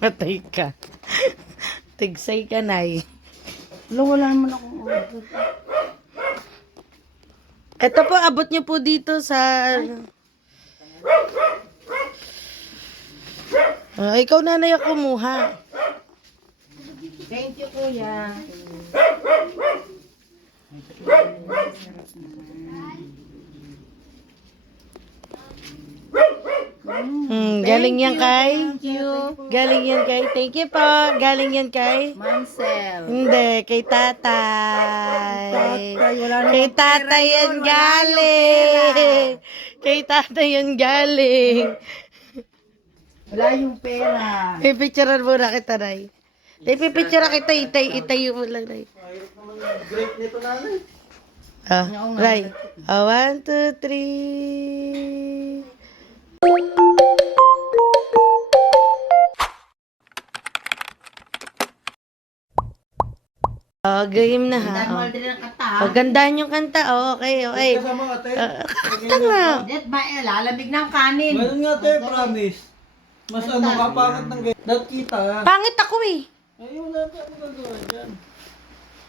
Patay ka. Tigsay ka, Nay. Wala naman akong order. Ito po, abot niyo po dito sa... ikaw, nanay, ako kumuha. Thank you, kuya. Galing yan kay? Thank you. Galing yan kay? Thank you po. Galing yan kay? Mansell. Hindi, kay tatay. Tatay, wala namang Kay tatay pera yan yun, wala galing. Kay tatay yan galing. Wala yung pera. Pipicturean mo na kita, Ray. Pipicture kita, itayo mo lang, Ray. Great nito nanay. Ray. 1, 2, 3. Game na ha. Dahil mo din ang kanta. Gandahan yung kanta. Okay, okay. Kasama ka te. Kakanta nga. Jet ba, lalamig ng kanin. Ganun nga te, promise. Mas ano kapangat ng ganyan. Dapat kita ha. Pangit ako eh. Ay, wala ka ano gagawa dyan.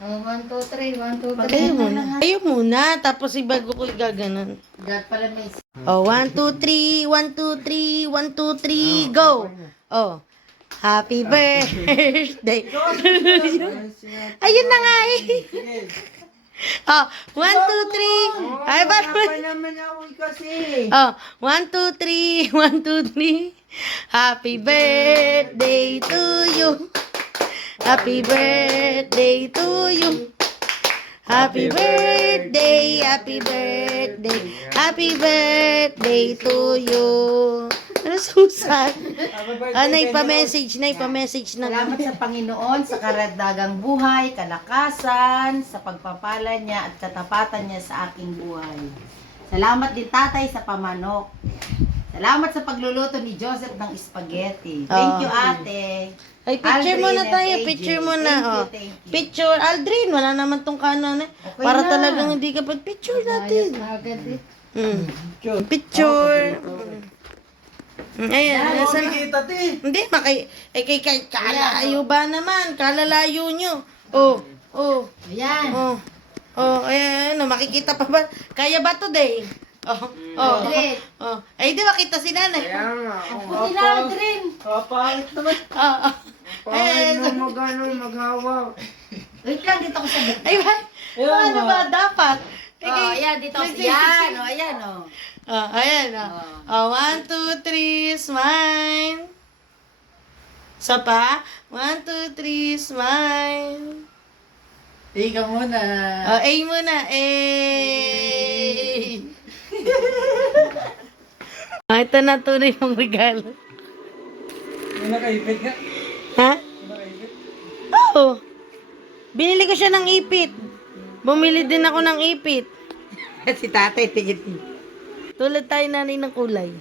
1, 2, 3, 1, 2, 3. Kayo muna. Kayo muna. Tapos ibago ko gaganon. Jet pala may... 1, 2, 3, 1, 2, 3, 1, 2, 3, go. Oh. Happy birthday. Ayun na nga eh. Oh, 1, 2, 3. Ay, ba? naman ako kasi. Oh, 1, 2, 3, 1, 2, 3. Happy birthday to you. Happy birthday to you. Happy birthday, happy birthday, happy birthday to you. Ano susan? Naipa-message na. Salamat sa Panginoon sa karagdagang buhay, kalakasan, sa pagpapala niya at katapatan niya sa aking buhay. Salamat din tatay sa pamanok. Salamat sa pagluluto ni Joseph ng spaghetti. Thank you, ate. Ay, picture Aldrin muna and tayo. AJ. Picture muna. Thank you, Oh. thank you. Picture. Aldrin, wala naman tong kanan. Okay Para na. talagang hindi ka pag-picture natin. Mm. Picture. Ayan. Nasaan? Kita te. Hindi, kay kalayo ba naman? Kalalayo nyo. Oh. Ayan. Ayan, makikita pa ba? Kaya ba to, day? Aldrin. Ay, di makita si nanay. Puti na, Aldrin. Kapangit naman. Maghawak. Wait lang, dito ko sa gitna. Ay, ba? Ano ba dapat? Ayan, dito ako. Ayan, ayan, Ayan, 1, 2, 3, smile. Isa pa. 1, 2, 3, smile. Ika muna. A muna. Ito na tunay mong regalo. May nakaipit nga. Ha? Nakaipit. Oo. Binili ko siya ng ipit. Bumili din ako ng ipit. Si tatay, tigit. Tulad tayo nanay ng kulay.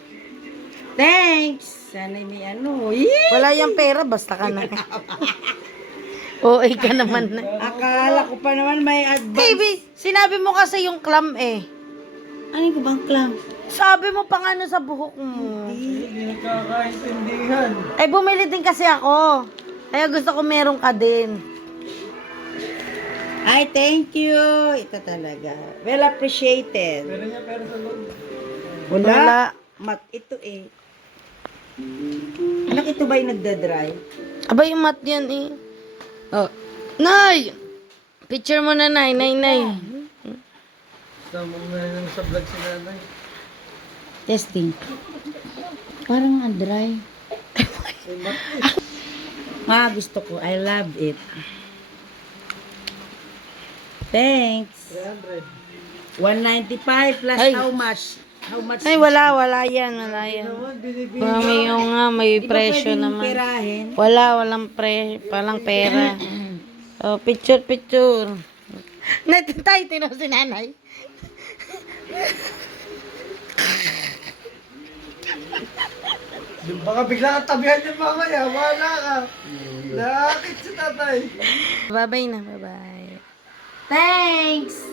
Thanks. Sana may ano. Wala yung pera, basta ka na. Oo, ka naman na. Akala ko pa naman may advice. Baby, sinabi mo kasi yung clam eh. Ano ko bang clam? Sabi mo pang ano sa buhok mo. Hindi nagkakaintindihan. Ay, bumili din kasi ako. Kaya gusto ko meron ka din. Ay, thank you. Ito talaga. Well appreciated. Pero niya pero sa loob. Wala. Mat, ito eh. Anak, ito ba yung nagdadry? Aba, yung mat yan eh. Oh. Nay! Picture mo na, Nay. Nay. Tama nga lang sa vlog si nanay. Testing. Parang dry. Gusto ko. I love it. Thanks. 300. 195 plus Ay. how much? How much? Ay, wala yan. Naman, binibili. May Di ba presyo pwedeng naman. perahin? Walang pera. Oh, picture. Tayo, tinaw si nanay. Baka bigla kang tabihan niya mamaya. Wala ka. Nakakit si tatay. Bye-bye na, bye-bye. Thanks!